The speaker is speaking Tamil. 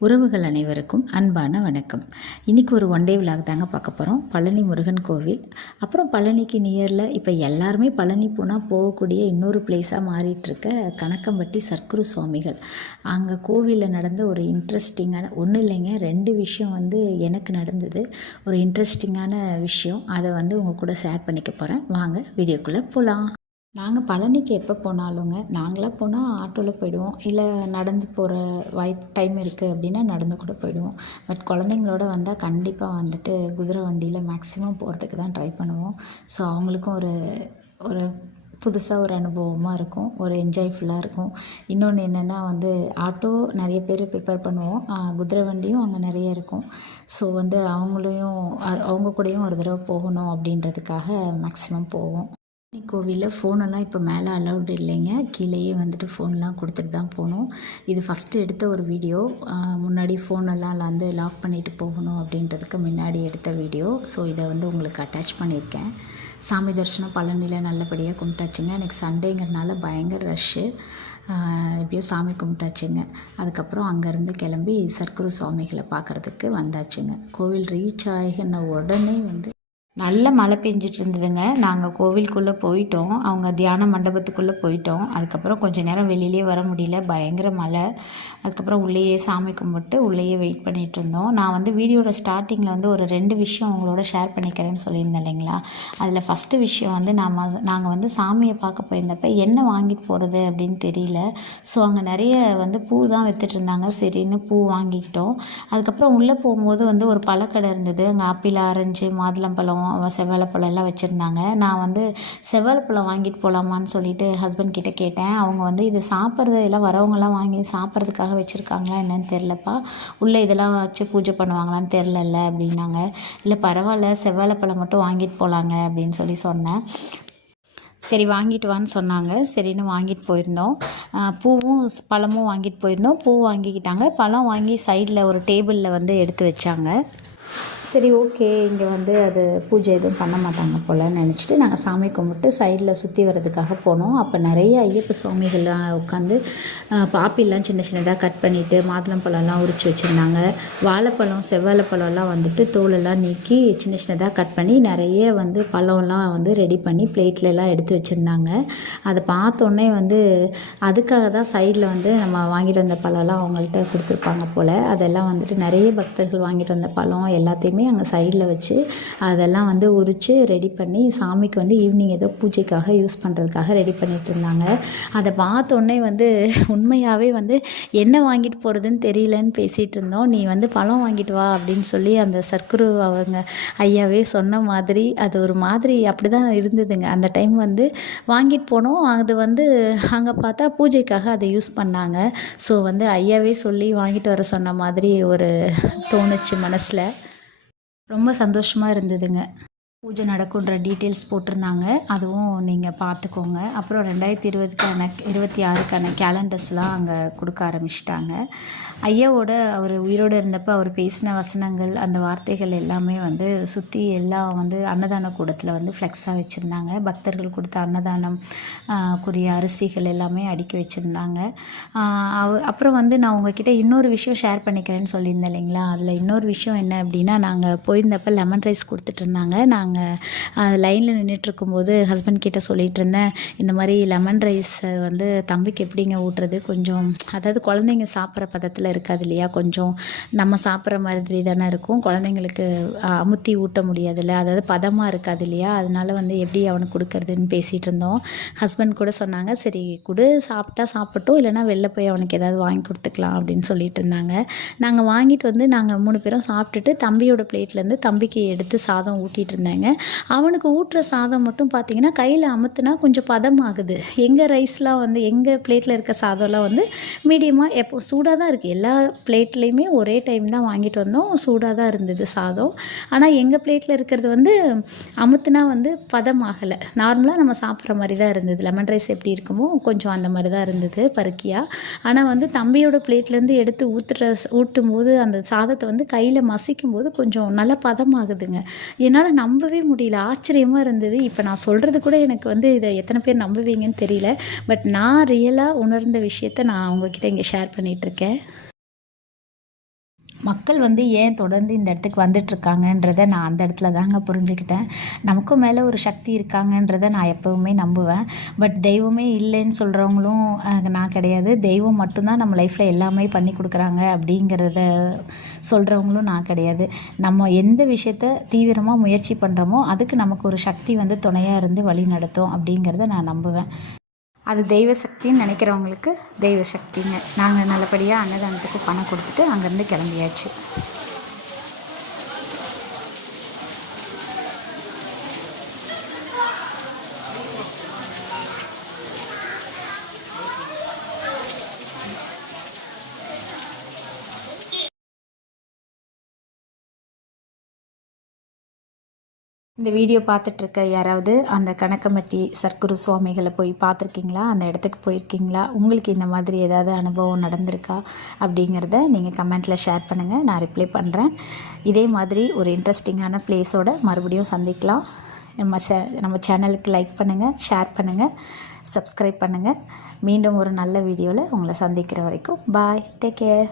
உறவுகள் அனைவருக்கும் அன்பான வணக்கம். இன்றைக்கி ஒரு ஒன் டே விழாக் தாங்க பார்க்க போகிறோம் பழனி முருகன் கோவில். அப்புறம் பழனிக்கு நியரில் இப்போ எல்லாருமே பழனி போனால் போகக்கூடிய இன்னொரு பிளேஸாக மாறிட்டுருக்க கணக்கம்பட்டி சர்க்குரு சுவாமிகள். அங்கே கோவிலில் நடந்த ஒரு இன்ட்ரெஸ்டிங்கான ஒன்றும் இல்லைங்க ரெண்டு விஷயம் வந்து எனக்கு நடந்தது. ஒரு இன்ட்ரெஸ்டிங்கான விஷயம். அதை வந்து உங்கள் கூட ஷேர் பண்ணிக்க போகிறேன் வாங்க வீடியோக்குள்ளே போகலாம் நாங்கள் பழனிக்கு எப்போ போனாலுங்க நாங்களாக போனால் ஆட்டோவில் போயிடுவோம். இல்லை நடந்து போகிற வாய் டைம் இருக்குது அப்படின்னா நடந்து கூட போயிடுவோம். பட் குழந்தைங்களோட வந்தால் கண்டிப்பாக வந்துட்டு குதிரை வண்டியில் மேக்ஸிமம் போகிறதுக்கு தான் ட்ரை பண்ணுவோம். ஸோ அவங்களுக்கும் ஒரு ஒரு புதுசாக ஒரு அனுபவமாக இருக்கும். ஒரு என்ஜாய்ஃபுல்லாக இருக்கும். இன்னொன்று என்னென்னா வந்து ஆட்டோ நிறைய பேர் ப்ரிப்பேர் பண்ணுவோம். குதிரை வண்டியும் அங்கே நிறைய இருக்கும். ஸோ வந்து அவங்களையும் அவங்க கூடயும் ஒரு தடவை போகணும் அப்படின்றதுக்காக மேக்ஸிமம் போவோம். கோவிலில் ஃபோனெல்லாம் இப்போ மேலே அலௌடு இல்லைங்க. கீழேயே வந்துட்டு ஃபோன்லாம் கொடுத்துட்டு தான் போகணும். இது ஃபஸ்ட்டு எடுத்த ஒரு வீடியோ முன்னாடி ஃபோனெல்லாம் வந்து லாக் பண்ணிவிட்டு போகணும் அப்படின்றதுக்கு முன்னாடி எடுத்த வீடியோ ஸோ இதை வந்து உங்களுக்கு அட்டாச் பண்ணியிருக்கேன். சாமி தரிசனம் பழனியில் நல்லபடியாக கும்பிட்டாச்சுங்க. எனக்கு சண்டேங்கிறனால பயங்கர ரஷ்ஷு எப்படியோ சாமி கும்பிட்டாச்சுங்க. அதுக்கப்புறம் அங்கேருந்து கிளம்பி சர்க்குரு சுவாமிகளை பார்க்குறதுக்கு வந்தாச்சுங்க. கோவில் ரீச் ஆகின உடனே வந்து நல்ல மழை பெஞ்சிட்டு இருந்ததுங்க நாங்கள் கோவிலுக்குள்ளே போயிட்டோம். அவங்க தியான மண்டபத்துக்குள்ளே போயிட்டோம். அதுக்கப்புறம் கொஞ்சம் நேரம் வெளியிலே வர முடியல. பயங்கர மழை. அதுக்கப்புறம் உள்ளேயே சாமி கும்பிட்டு உள்ளேயே வெயிட் பண்ணிகிட்டு இருந்தோம் நான் வந்து வீடியோட ஸ்டார்டிங்கில் வந்து ஒரு ரெண்டு விஷயம் உங்களோட ஷேர் பண்ணிக்கிறேன்னு சொல்லியிருந்தேன் இல்லைங்களா? அதில் ஃபஸ்ட்டு விஷயம் வந்து நாம் நாங்கள் வந்து சாமியை பார்க்க போயிருந்தப்ப என்ன வாங்கிட்டு போகிறது அப்படின்னு தெரியல. ஸோ அங்கே நிறைய வந்து பூ தான் விற்றுட்டு இருந்தாங்க சரின்னு பூ வாங்கிக்கிட்டோம். அதுக்கப்புறம் உள்ளே போகும்போது வந்து ஒரு பழக்கடை இருந்தது. அங்கே ஆப்பிள் ஆரஞ்சு மாதுளம்பழம் செவ்வாழைப்பழம் எல்லாம் வச்சுருந்தாங்க. நான் வந்து செவ்வாழைப்பழம் வாங்கிட்டு போகலாமான்னு சொல்லிட்டு ஹஸ்பண்ட் கிட்டே கேட்டேன். அவங்க வந்து இது சாப்பிட்றது எல்லாம் வரவங்கலாம் வாங்கி சாப்பிட்றதுக்காக வச்சுருக்காங்களா என்னன்னு தெரிலப்பா உள்ளே இதெல்லாம் வச்சு பூஜை பண்ணுவாங்களான்னு தெரிலல்ல அப்படின்னாங்க. இல்லை பரவாயில்ல செவ்வாழைப்பழம் மட்டும் வாங்கிட்டு போகலாங்க அப்படின்னு சொல்லி சொன்னேன். சரி வாங்கிட்டு வான்னு சொன்னாங்க. சரின்னு வாங்கிட்டு போயிருந்தோம். பூவும் பழமும் வாங்கிட்டு போயிருந்தோம். பூ வாங்கிக்கிட்டாங்க. பழம் வாங்கி சைடில் ஒரு டேபிளில் வந்து எடுத்து வச்சாங்க. சரி ஓகே. இங்கே வந்து அது பூஜை எதுவும் பண்ண மாட்டாங்க போல் நினச்சிட்டு நாங்கள் சாமி கும்பிட்டு சைடில் சுற்றி வர்றதுக்காக போனோம். அப்போ நிறைய ஐயப்ப சுவாமிகள்லாம் உட்காந்து பாப்பிலாம் சின்ன சின்னதாக கட் பண்ணிவிட்டு மாதுளம்பழம்லாம் உரிச்சு வச்சுருந்தாங்க. வாழைப்பழம் செவ்வாழைப்பழம்லாம் வந்துட்டு தோலெல்லாம் நீக்கி சின்ன சின்னதாக கட் பண்ணி நிறைய வந்து பழம்லாம் வந்து ரெடி பண்ணி பிளேட்லலாம் எடுத்து வச்சுருந்தாங்க. அதை பார்த்தோன்னே வந்து அதுக்காக தான் சைடில் வந்து நம்ம வாங்கிட்டு வந்த பழம்லாம் அவங்கள்ட்ட கொடுத்துருப்பாங்க போல். அதெல்லாம் வந்துட்டு நிறைய பக்தர்கள் வாங்கிட்டு வந்த பழம் எல்லாத்தையுமே எல்லாத்தையுமே அங்கே சைடில் வச்சு அதெல்லாம் வந்து உரித்து ரெடி பண்ணி சாமிக்கு வந்து ஈவினிங் ஏதோ பூஜைக்காக யூஸ் பண்ணுறதுக்காக ரெடி பண்ணிகிட்டு இருந்தாங்க. அதை பார்த்தோன்னே வந்து உண்மையாகவே வந்து என்ன வாங்கிட்டு போகிறதுன்னு தெரியலன்னு பேசிகிட்டு இருந்தோம். நீ வந்து பழம் வாங்கிட்டு வா அப்படின்னு சொல்லி அந்த சர்க்குரு அவங்க ஐயாவே சொன்ன மாதிரி அது ஒரு மாதிரி அப்படி தான் இருந்ததுங்க. அந்த டைம் வந்து வாங்கிட்டு போனோம். அது வந்து அங்கே பார்த்தா பூஜைக்காக அதை யூஸ் பண்ணாங்க. ஸோ வந்து ஐயாவே சொல்லி வாங்கிட்டு வர சொன்ன மாதிரி ஒரு தோணுச்சு மனசில். ரொம்ப சந்தோஷமாக இருந்ததுங்க. பூஜை நடக்குன்ற டீட்டெயில்ஸ் போட்டிருந்தாங்க. அதுவும் நீங்கள் பார்த்துக்கோங்க. அப்புறம் ரெண்டாயிரத்தி இருபதுக்கான இருபத்தி ஆறுக்கான கேலண்டர்ஸ்லாம் அங்கே கொடுக்க ஆரம்பிச்சிட்டாங்க. ஐயாவோட அவர் உயிரோடு இருந்தப்போ அவர் பேசின வசனங்கள் அந்த வார்த்தைகள் எல்லாமே வந்து சுற்றி எல்லாம் வந்து அன்னதான கூடத்தில் வந்து ஃப்ளெக்ஸாக வச்சுருந்தாங்க. பக்தர்கள் கொடுத்த அன்னதானம் குரிய அரிசிகள் எல்லாமே அடுக்கி வச்சுருந்தாங்க. அப்புறம் வந்து நான் உங்ககிட்ட இன்னொரு விஷயம் ஷேர் பண்ணிக்கிறேன்னு சொல்லியிருந்தேன் இல்லைங்களா? அதில் இன்னொரு விஷயம் என்ன அப்படின்னா நாங்கள் போயிருந்தப்போ லெமன் ரைஸ் கொடுத்துட்டு இருந்தாங்க. நாங்கள் நாங்கள் லைனில் நின்றுட்டுருக்கும்போது ஹஸ்பண்ட் கிட்டே சொல்லிகிட்டு இருந்தேன் இந்த மாதிரி லெமன் ரைஸை வந்து தம்பிக்கு எப்படிங்க ஊட்டுறது? கொஞ்சம் அதாவது குழந்தைங்க சாப்பிட்ற பதத்தில் இருக்காது இல்லையா? கொஞ்சம் நம்ம சாப்பிட்ற மாதிரி தானே இருக்கும். குழந்தைங்களுக்கு அமுத்தி ஊட்ட முடியாதுல்ல. அதாவது பதமாக இருக்காது இல்லையா? அதனால் வந்து எப்படி அவனுக்கு கொடுக்கறதுன்னு பேசிகிட்டு இருந்தோம் ஹஸ்பண்ட் கூட சொன்னாங்க சரி கொடு சாப்பிட்டா சாப்பிட்டோம். இல்லைனா வெளில போய் அவனுக்கு ஏதாவது வாங்கி கொடுத்துக்கலாம் அப்படின்னு சொல்லிட்டு இருந்தாங்க நாங்கள் வாங்கிட்டு வந்து நாங்கள் மூணு பேரும் சாப்பிட்டுட்டு தம்பியோட பிளேட்லேருந்து தம்பிக்கு எடுத்து சாதம் ஊட்டிகிட்டு இருந்தேன் இருந்தேங்க அவனுக்கு ஊட்டுற சாதம் மட்டும் பார்த்தீங்கன்னா கையில் அமுத்துனா கொஞ்சம் பதமாகுது. எங்கள் ரைஸ்லாம் வந்து எங்கள் பிளேட்டில் இருக்க சாதம்லாம் வந்து மீடியமாக எப்போ சூடாக தான் இருக்குது எல்லா பிளேட்லேயுமே ஒரே டைம் தான் வாங்கிட்டு வந்தோம். சூடாக தான் இருந்தது சாதம். ஆனால் எங்கள் பிளேட்டில் இருக்கிறது வந்து அமுத்துனா வந்து பதமாகலை. நார்மலாக நம்ம சாப்பிட்ற மாதிரி தான் இருந்தது. லெமன் ரைஸ் எப்படி இருக்குமோ கொஞ்சம் அந்த மாதிரி தான் இருந்தது பருக்கியாக ஆனால் வந்து தம்பியோட பிளேட்லேருந்து எடுத்து ஊற்றுற ஊட்டும் போது அந்த சாதத்தை வந்து கையில் மசிக்கும் போது கொஞ்சம் நல்லா பதமாகுதுங்க. என்னால் நம்ப நம்பவே முடியல. ஆச்சரியமாக இருந்தது. இப்போ நான் சொல்கிறது கூட எனக்கு வந்து இதை எத்தனை பேர் நம்புவீங்கன்னு தெரியல. பட் நான் ரியலாக உணர்ந்த விஷயத்த நான் உங்ககிட்ட இங்கே ஷேர் பண்ணிகிட்ருக்கேன் மக்கள் வந்து ஏன் தொடர்ந்து இந்த இடத்துக்கு வந்துட்டுருக்காங்கன்றத நான் அந்த இடத்துல தாங்க புரிஞ்சுக்கிட்டேன். நமக்கும் மேலே ஒரு சக்தி இருக்காங்கன்றத நான் எப்போவுமே நம்புவேன். பட் தெய்வமே இல்லைன்னு சொல்கிறவங்களும் நான் கிடையாது. தெய்வம் மட்டும்தான் நம்ம லைஃப்பில் எல்லாமே பண்ணி கொடுக்குறாங்க அப்படிங்கிறத சொல்கிறவங்களும் நான் கிடையாது. நம்ம எந்த விஷயத்த தீவிரமாக முயற்சி பண்ணுறோமோ அதுக்கு நமக்கு ஒரு சக்தி வந்து துணையாக இருந்து வழி நடத்தும் அப்படிங்கிறத நான் நம்புவேன். அது தெய்வ சக்தின்னு நினைக்கிறவங்களுக்கு தெய்வ சக்திங்க. நாங்கள் நல்லபடியாக அன்னதானத்துக்கு பணம் கொடுத்துட்டு அங்கேருந்து கிளம்பியாச்சு. இந்த வீடியோ பார்த்துட்ருக்க யாராவது அந்த கணக்கமட்டி சர்க்குரு சுவாமிகளை போய் பார்த்துருக்கீங்களா? அந்த இடத்துக்கு போயிருக்கீங்களா? உங்களுக்கு இந்த மாதிரி ஏதாவது அனுபவம் நடந்திருக்கா? அப்படிங்கிறத நீங்கள் கமெண்ட்டில் ஷேர் பண்ணுங்கள் நான் ரிப்ளை பண்ணுறேன் இதே மாதிரி ஒரு இன்ட்ரெஸ்டிங்கான பிளேஸோட மறுபடியும் சந்திக்கலாம். நம்ம சே நம்ம சேனலுக்கு லைக் பண்ணுங்கள் ஷேர் பண்ணுங்கள் சப்ஸ்கிரைப் பண்ணுங்கள் மீண்டும் ஒரு நல்ல வீடியோவில் உங்களை சந்திக்கிற வரைக்கும். பாய். Take care.